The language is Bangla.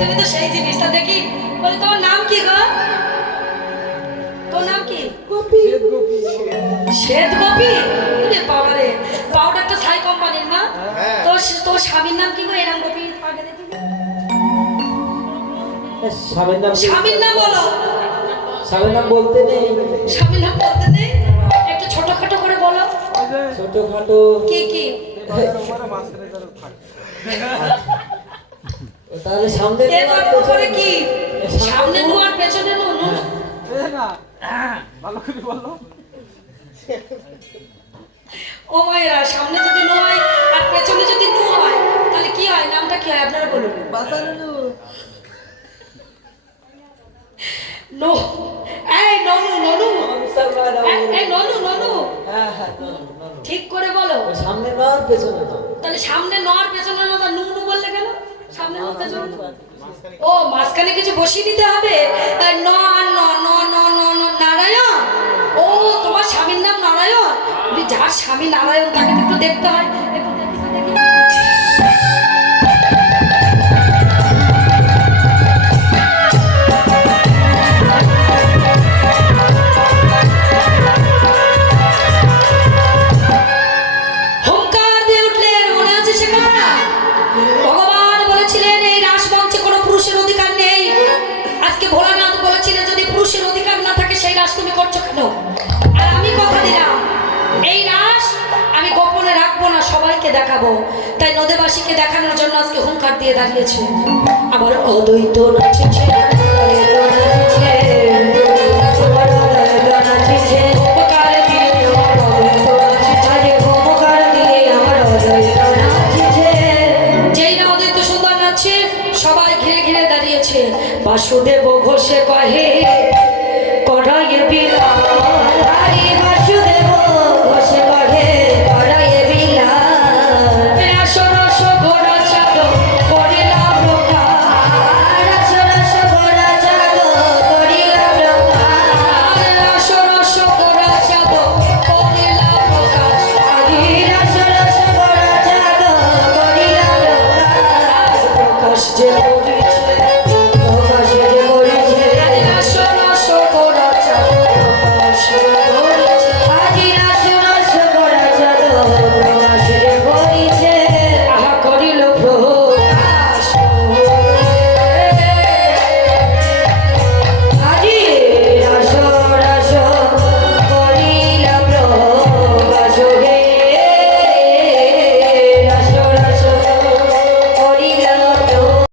তুমি তো সেই জিনিসটা দেখি বলে তোমার নাম কি গো? তোর নাম কি? গোপী। শ্বেত গোপী। আরে বাবা রে, পাউডারটা সাই কোম্পানির না? তোর তোর স্বামীর নাম কি গো? এরকম গোপী আগে দেখি। স্বামীর নাম বলো। স্বামীর নাম বলতে নেই। স্বামীর নাম বলতে নেই, একটু ছোটখাটো করে বলো। ছোটখাটো কি কি? তাহলে সামনে এবার উপরে কি? সামনে নো আর পেছনে নো। ভালো করে বলো। ও মায়েরা, সামনে যদি নো হয় আর পেছনে যদি নো হয় তাহলে কি হয়? নামটা কি হয় আপনারা বলুন। বাসানুলু নো, এই ননু ননু, এই ননু ননু, ঠিক করে বলো। সামনে নয় পেছনে নয়। তাহলে সামনে নো আর পেছনে নো, নু নু বললে কেন? সামনে নো পেছনে নো। ও মাঝখানে কিছু বসিয়ে দিতে হবে। ন আর ন ন ন ন ন নারায়ণ। ও তোমার স্বামীর নাম নারায়ণ? যার স্বামী নারায়ণ তাকে তো একটু দেখতে হয়। একটু দেখি তো দেখি। হুঙ্কার দিয়ে উঠলেন, মনে আছে সে কথা? ভগবান বলেছিলেন এই রাসমঞ্চে কোনো পুরুষের অধিকার নেই। আজকে ভোলানাথ বলেছিলেন যদি পুরুষের অধিকার না থাকে সেই রাস তুমি করছো কেন? আর আমি কথা দিলাম এই রাস আমি গোপনে রাখবো না, সবাইকে দেখাবো। তাই নদেবাসীকে দেখানোর জন্য আজকে হুঙ্কার দিয়ে দাঁড়িয়েছে। আমার অদ্বৈত নাচছে, যেই না অদ্বৈত সুন্দর নাচছে সবাই ঘিরে ঘিরে দাঁড়িয়েছে। বাসুদেব ঘোষে কহে কড়াইয়ে বিলা, বাসুদেব ঘোষে কহে কড়াইয়ে বিলা, রস রস ঘোড়া চাঁদ করিলা প্রকার, রস রস ঘোড়া চাঁদ করিলা প্রকার, রস রস ঘোড়া চাঁদ করিলা প্রকার, রস রস ঘোড়া চাঁদ করিলা প্রকার, প্রকাশ যে